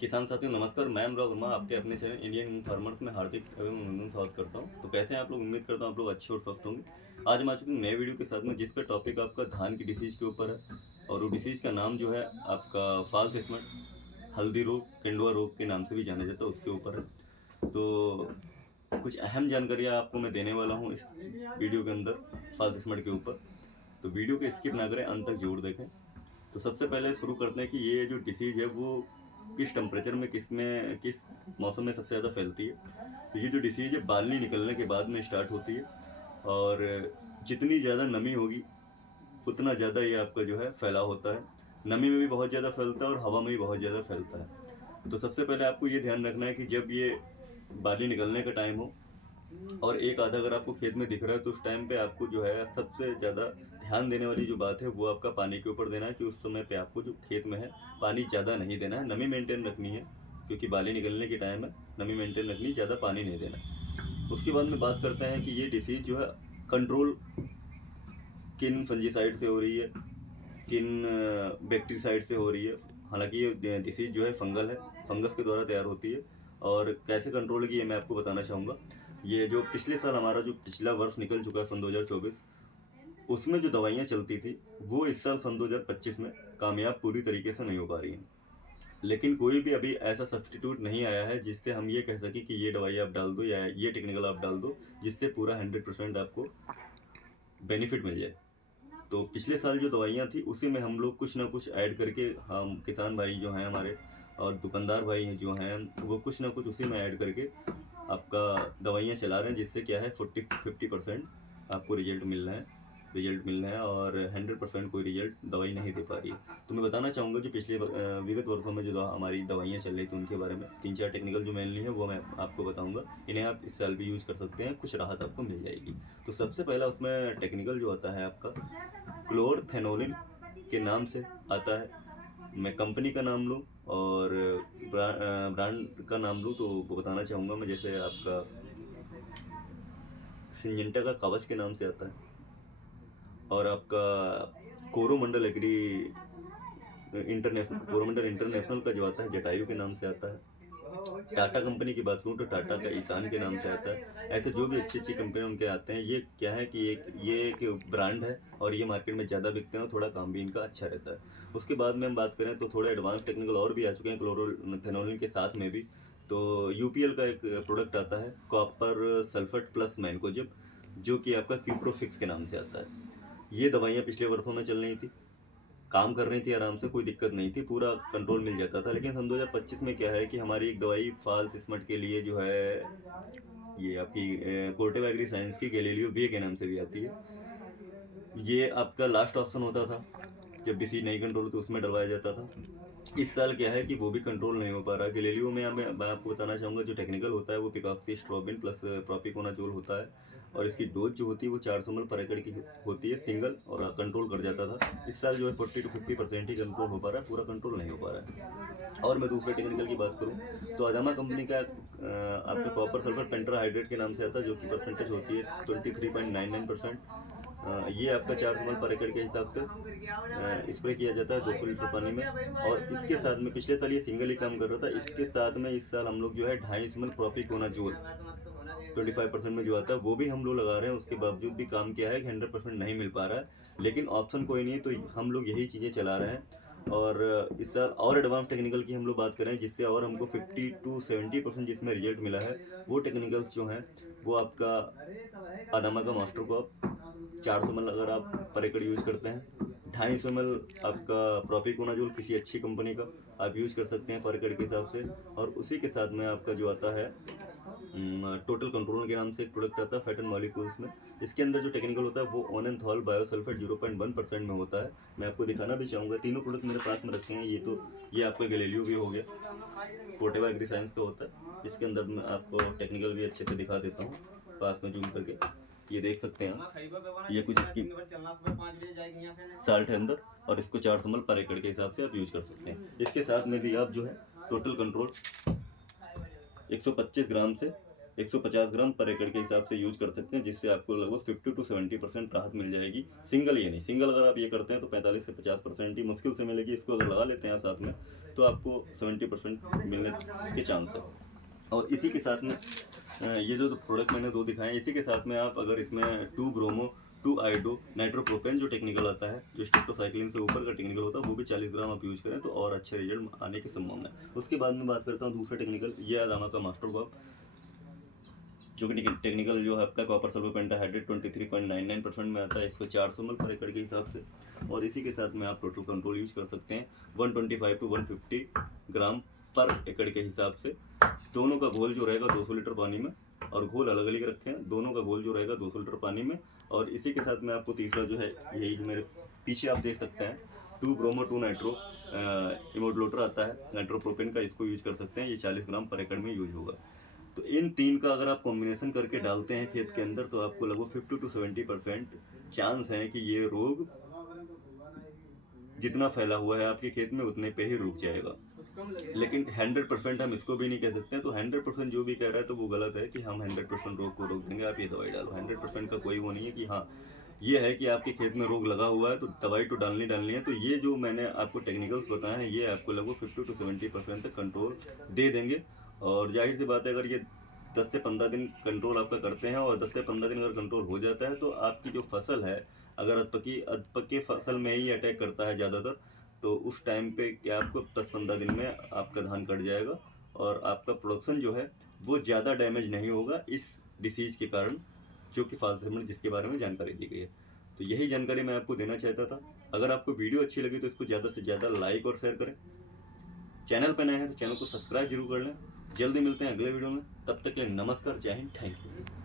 किसान साथियों नमस्कार। मैं अनुराग वर्मा आपके अपने चैनल इंडियन फार्मर्स में हार्दिक एवं अभिनंदन स्वागत करता हूं। तो कैसे हैं आप लोग? उम्मीद करता हूं आप लोग अच्छे और स्वस्थ होंगे। आज हम आ चुके हैं नए वीडियो के साथ में, जिसका टॉपिक आपका धान की डिसीज के ऊपर है। और वो डिसीज का नाम जो है आपका फॉल्स स्मट हल्दी रोग, केंडुआ रोग के नाम से भी जाना जाता है, उसके ऊपर है। तो कुछ अहम जानकारियाँ आपको मैं देने वाला हूँ इस वीडियो के अंदर फॉल्स स्मट के ऊपर। तो वीडियो को स्किप ना करें, अंत तक जरूर देखें। तो सबसे पहले शुरू करते हैं कि ये जो डिसीज है वो किस टेम्परेचर में, किस मौसम में सबसे ज़्यादा फैलती है। तो ये जो डिसीज है बालनी निकलने के बाद में स्टार्ट होती है, और जितनी ज़्यादा नमी होगी उतना ज़्यादा ये आपका जो है फैलाव होता है। नमी में भी बहुत ज़्यादा फैलता है और हवा में भी बहुत ज़्यादा फैलता है। तो सबसे पहले आपको ये ध्यान रखना है कि जब ये बाली निकलने का टाइम हो और एक आधा अगर आपको खेत में दिख रहा है, तो उस टाइम पे आपको जो है सबसे ज़्यादा ध्यान देने वाली जो बात है वो आपका पानी के ऊपर देना है। कि उस समय पे आपको जो खेत में है पानी ज़्यादा नहीं देना है, नमी मेंटेन रखनी है, क्योंकि बाली निकलने के टाइम है, नमी मेंटेन रखनी, ज़्यादा पानी नहीं देना। उसके बाद में बात करते हैं कि ये डिसीज जो है कंट्रोल किन फंजीसाइड से हो रही है, किन बैक्टीरियासाइड से हो रही है। हालांकि ये डिसीज जो है फंगल है, फंगस के द्वारा तैयार होती है। और कैसे कंट्रोल की, ये मैं आपको बताना चाहूँगा। ये जो पिछले साल हमारा जो पिछला वर्ष निकल चुका है सन 2024, उसमें जो दवाइयाँ चलती थी वो इस साल सन 2025 में कामयाब पूरी तरीके से नहीं हो पा रही हैं। लेकिन कोई भी अभी ऐसा सब्सटीट्यूट नहीं आया है जिससे हम ये कह सकें कि ये दवाई आप डाल दो या ये टेक्निकल आप डाल दो, जिससे पूरा 100% आपको बेनिफिट मिल जाए। तो पिछले साल जो दवाइयाँ थी उसी में हम लोग कुछ ना कुछ ऐड करके, हम किसान भाई जो हैं हमारे और दुकानदार भाई हैं जो हैं, वो कुछ ना कुछ उसी में ऐड करके आपका दवाइयाँ चला रहे हैं, जिससे क्या है 50% आपको रिजल्ट मिल रहा है और 100% कोई रिजल्ट दवाई नहीं दे पा रही है। तो मैं बताना चाहूँगा जो पिछले विगत वर्षों में जो हमारी दवाइयाँ चल रही थी उनके बारे में 3-4 टेक्निकल जो मेनली है वो मैं आपको बताऊँगा। इन्हें आप इस साल भी यूज कर सकते हैं, कुछ राहत आपको मिल जाएगी। तो सबसे पहला उसमें टेक्निकल जो आता है आपका क्लोरथेनोलिन के नाम से आता है। मैं कंपनी का नाम लूँ और ब्रांड का नाम लूँ तो वो बताना चाहूँगा मैं, जैसे आपका सिंजेंटा का कवच के नाम से आता है, और आपका Coromandel agri international, Coromandel international का जो आता है जटायु के नाम से आता है। टाटा कंपनी की बात करूँ तो टाटा का ईशान के नाम से आता है। ऐसे जो भी अच्छी अच्छी कंपनी उनके आते हैं, ये क्या है कि ये एक ब्रांड है और ये मार्केट में ज़्यादा बिकते हैं और थोड़ा काम भी इनका अच्छा रहता है। उसके बाद में हम बात करें तो थोड़े एडवांस टेक्निकल और भी आ चुके हैं क्लोरोथेनोलिन के साथ में भी। तो यूपीएल का एक प्रोडक्ट आता है कॉपर सल्फेट प्लस मैनकोजेब, जो कि आपका क्यूप्रोफिक्स के नाम से आता है। ये दवाइयाँ पिछले वर्षों में चल रही थी, काम कर रही थी आराम से, कोई दिक्कत नहीं थी, पूरा कंट्रोल मिल जाता था। लेकिन सन 2025 में क्या है कि हमारी एक दवाई फॉल्स स्मट के लिए जो है, ये आपकी कोर्टेवा एग्री साइंस की गैलीलियो वी के नाम से भी आती है। ये आपका लास्ट ऑप्शन होता था जब डिसीज नहीं कंट्रोल होती, उसमें डलवाया जाता था। इस साल क्या है कि वो भी कंट्रोल नहीं हो पा रहा। गैलीलियो में मैं आपको बताना चाहूँगा जो टेक्निकल होता है वो पिकॉक्सीस्ट्रोबिन प्लस प्रोपिकोनाजोल होता है, और इसकी डोज जो होती है वो 400 ml पर एकड़ की होती है सिंगल, और कंट्रोल कर जाता था। इस साल जो है 40 to 50% ही कंट्रोल हो पा रहा है, पूरा कंट्रोल नहीं हो पा रहा है। और मैं दूसरे टेक्निकल की बात करूँ तो अदामा कंपनी का आपका कॉपर सल्फर पेंट्राहाइड्रेट के नाम से आता है, जो कि परसेंटेज होती है 23.99%। ये आपका 400 ml पर एकड़ के हिसाब से स्प्रे किया जाता है 200 लीटर पानी में। और इसके साथ में पिछले साल ये सिंगल ही काम कर रहा था, इसके साथ में इस साल हम लोग जो है 250 ml प्रोपिकोनाजोल 25% में जो आता है वो भी हम लोग लगा रहे हैं। उसके बावजूद भी काम किया है कि 100% नहीं मिल पा रहा है, लेकिन ऑप्शन कोई नहीं है तो हम लोग यही चीज़ें चला रहे हैं। और इस साल और एडवांस टेक्निकल की हम लोग बात करें जिससे और हमको 50 to 70% जिसमें रिजल्ट मिला है, वो टेक्निकल्स जो हैं वो आपका अदामा का मास्टर कॉप 400 ml अगर आप पर एकड़ यूज करते हैं, 250 ml आपका प्रोपिकोनाजोल किसी अच्छी कंपनी का आप यूज कर सकते हैं पर एकड़ के हिसाब से। और उसी के साथ में आपका जो आता है टोटल कंट्रोल के नाम से एक प्रोडक्ट आता है फैट एंड मॉलिक्यूल्स में। इसके अंदर जो टेक्निकल होता है वो ओनेंथॉल बायोसल्फेट 0.1% में होता है। मैं आपको दिखाना भी चाहूँगा, तीनों प्रोडक्ट मेरे पास में रखे हैं। ये आपका गैलीलियो भी हो गया, कोर्टेवा एग्री साइंस का होता है। इसके अंदर मैं आपको टेक्निकल भी अच्छे से दिखा देता हूँ पास में जूम करके, ये देख सकते हैं। ये कुछ इसकी साल्ट है अंदर, और इसको 400 ml पर एकड़ के हिसाब से आप यूज कर सकते हैं। इसके साथ में भी आप जो है टोटल कंट्रोल 125 ग्राम से 150 ग्राम पर एकड़ के हिसाब से यूज कर सकते हैं, जिससे आपको लगभग 50 to 70% राहत मिल जाएगी। सिंगल ये नहीं, सिंगल अगर आप ये करते हैं तो 45 से 50% ही मुश्किल से मिलेगी। इसको अगर लगा लेते हैं आप साथ में तो आपको 70% मिलने के चांस है। और इसी के साथ में ये जो प्रोडक्ट मैंने दो दिखाए, इसी के साथ में आप अगर इसमें 2 ब्रोमो 2 आइडो नाइट्रोप्रोपेन जो टेक्निकल आता है, जो स्टेप्टोसाइक्लिन से ऊपर का टेक्निकल होता है, वो भी 40 ग्राम आप यूज़ करें तो और अच्छे रिजल्ट आने की संभावना है। उसके बाद में बात करता हूँ दूसरा टेक्निकल, ये अदामा का मास्टर कॉप, जो कि टेक्निकल जो है आपका कॉपर सल्फर पेंटाहाइड्रेट 23.99% में आता है, इसको 400 ml पर एकड़ के हिसाब से। और इसी के साथ में आप टोटल कंट्रोल यूज कर सकते हैं 125 to 150 ग्राम पर एकड़ के हिसाब से। दोनों का घोल जो रहेगा 200 लीटर पानी में, और घोल अलग अलग रखे हैं, दोनों का घोल जो रहेगा 200 लीटर पानी में। और इसी के साथ में आपको तीसरा जो है, यही जो मेरे पीछे आप देख सकते हैं 2 ब्रोमो 2 नाइट्रो इमोडुलेटर आता है नाइट्रोप्रोपेन का, इसको यूज कर सकते हैं, ये 40 ग्राम पर एकड़ में यूज होगा। तो इन तीन का अगर आप कॉम्बिनेशन करके डालते हैं खेत के अंदर तो आपको लगभग 50 to 70% चांस है कि ये रोग जितना फैला हुआ है आपके खेत में उतने पे ही रुक जाएगा। लेकिन 100% हम इसको भी नहीं कह सकते, तो 100% जो भी कह रहा है तो वो गलत है कि हम 100% रोग को रोक देंगे, आप ये दवाई डालो। 100% का कोई वो नहीं है कि हाँ ये है कि आपके खेत में रोग लगा हुआ है तो दवाई तो डालनी है। तो ये जो मैंने आपको टेक्निकल्स बताए हैं, ये आपको लगभग 50 to 70% तक कंट्रोल दे देंगे। और जाहिर सी बात है, अगर ये 10 से 15 दिन कंट्रोल आपका करते हैं और 10 से 15 दिन अगर कंट्रोल हो जाता है तो आपकी जो फसल है, अगर अधपकी फसल में ही अटैक करता है ज़्यादातर, तो उस टाइम पे क्या आपको 10-15 दिन में आपका धान कट जाएगा और आपका प्रोडक्शन जो है वो ज़्यादा डैमेज नहीं होगा इस डिसीज़ के कारण, जो कि फॉल सेगमेंट जिसके बारे में जानकारी दी गई है। तो यही जानकारी मैं आपको देना चाहता था। अगर आपको वीडियो अच्छी लगी तो इसको ज़्यादा से ज़्यादा लाइक और शेयर करें। चैनल पर नए हैं तो चैनल को सब्सक्राइब जरूर कर लें। जल्दी मिलते हैं अगले वीडियो में, तब तक के लिए नमस्कार, जय हिंद, थैंक यू।